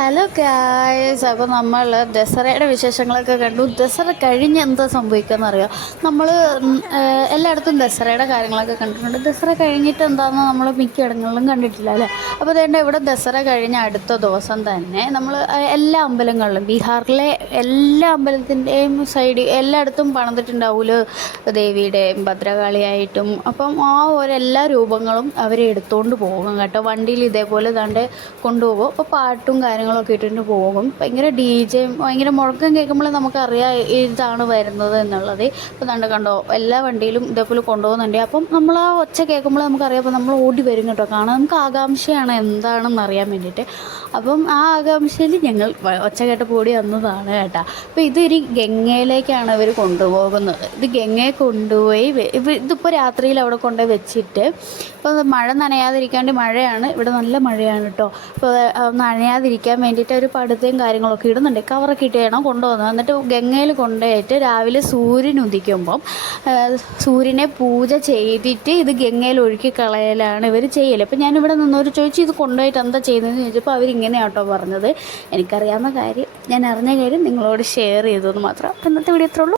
Hello guys, അപ്പോൾ നമ്മൾ ദസറയുടെ വിശേഷങ്ങളൊക്കെ കണ്ടു. ദസറ കഴിഞ്ഞ് എന്താ സംഭവിക്കുകയെന്ന് അറിയാം. നമ്മൾ എല്ലായിടത്തും ദസറയുടെ കാര്യങ്ങളൊക്കെ കണ്ടിട്ടുണ്ട്. ദസറ കഴിഞ്ഞിട്ട് എന്താണെന്ന് നമ്മൾ മിക്കയിടങ്ങളിലും കണ്ടിട്ടില്ല അല്ലേ. അപ്പോൾ അതുകൊണ്ട് ഇവിടെ ദസറ കഴിഞ്ഞ അടുത്ത ദിവസം തന്നെ നമ്മൾ എല്ലാ അമ്പലങ്ങളിലും, ബീഹാറിലെ എല്ലാ അമ്പലത്തിൻ്റെയും സൈഡിൽ എല്ലായിടത്തും പണിതിട്ടുണ്ടാവുമല്ലോ ദേവിയുടെയും ഭദ്രകാളിയായിട്ടും. അപ്പം ആ എല്ലാ രൂപങ്ങളും അവരെ എടുത്തുകൊണ്ട് പോകും കേട്ടോ. വണ്ടിയിൽ ഇതേപോലെ ദാണ്ട് കൊണ്ടുപോകും. അപ്പോൾ പാട്ടും കാര്യങ്ങളൊക്കെ ഇട്ടിട്ട് പോകും. ഭയങ്കര DJയും ഭയങ്കര മുഴക്കം കേൾക്കുമ്പോൾ നമുക്കറിയാം ഇതാണ് വരുന്നത് എന്നുള്ളത്. അപ്പോൾ ദാണ്ട് കണ്ടോ, എല്ലാ വണ്ടിയിലും ഇതേപോലെ കൊണ്ടുപോകുന്നുണ്ട്. അപ്പം നമ്മൾ ആ ഒച്ച കേൾക്കുമ്പോൾ നമുക്കറിയാം. അപ്പോൾ നമ്മൾ ഓടി വരും കേട്ടോ. കാണാൻ നമുക്ക് ആകാംക്ഷയാണ് എന്താണെന്ന് അറിയാൻ വേണ്ടിയിട്ട്. അപ്പം ആ ആകാംക്ഷയിൽ ഞങ്ങൾ ഒച്ച കേട്ടപ്പോൾ ഓടി വന്നതാണ് കേട്ടോ. അപ്പോൾ ഇതൊരു ഗംഗയിലേക്കാണ് ഇവർ കൊണ്ടുപോകുന്നത്. ഇത് ഗംഗയെ കൊണ്ടുപോയി ഇതിപ്പോൾ രാത്രിയിൽ അവിടെ കൊണ്ടുപോയി വെച്ചിട്ട്, ഇപ്പോൾ മഴ നനയാതിരിക്കാണ്ട്, മഴയാണ് ഇവിടെ, നല്ല മഴയാണ് കേട്ടോ. അപ്പോൾ നനയാതിരിക്കാൻ വേണ്ടിയിട്ട് ഒരു പടുതയും കാര്യങ്ങളൊക്കെ ഇടുന്നുണ്ട്. കവറൊക്കെ ഇട്ട് വേണം കൊണ്ടുപോകുന്നത്. എന്നിട്ട് ഗംഗയിൽ കൊണ്ടുപോയിട്ട് രാവിലെ സൂര്യൻ ഉദിക്കുമ്പം സൂര്യനെ പൂജ ചെയ്തിട്ട് ഇത് ഗംഗയിൽ ഒഴുക്കി കളയലാണ് ഇവർ ചെയ്യൽ. അപ്പോൾ ഞാനിവിടെ നിന്നവർ ചോദിച്ചു ഇത് കൊണ്ടുപോയിട്ട് എന്താ ചെയ്യുന്നതെന്ന് ചോദിച്ചപ്പോൾ അവരിങ്ങനെയാട്ടോ പറഞ്ഞത്. എനിക്കറിയാവുന്ന കാര്യം, ഞാൻ അറിഞ്ഞ കാര്യം നിങ്ങളോട് ഷെയർ ചെയ്തതെന്ന് മാത്രം. അപ്പോൾ ഇന്നത്തെ വീഡിയോ ഇത്രയുള്ളൂ.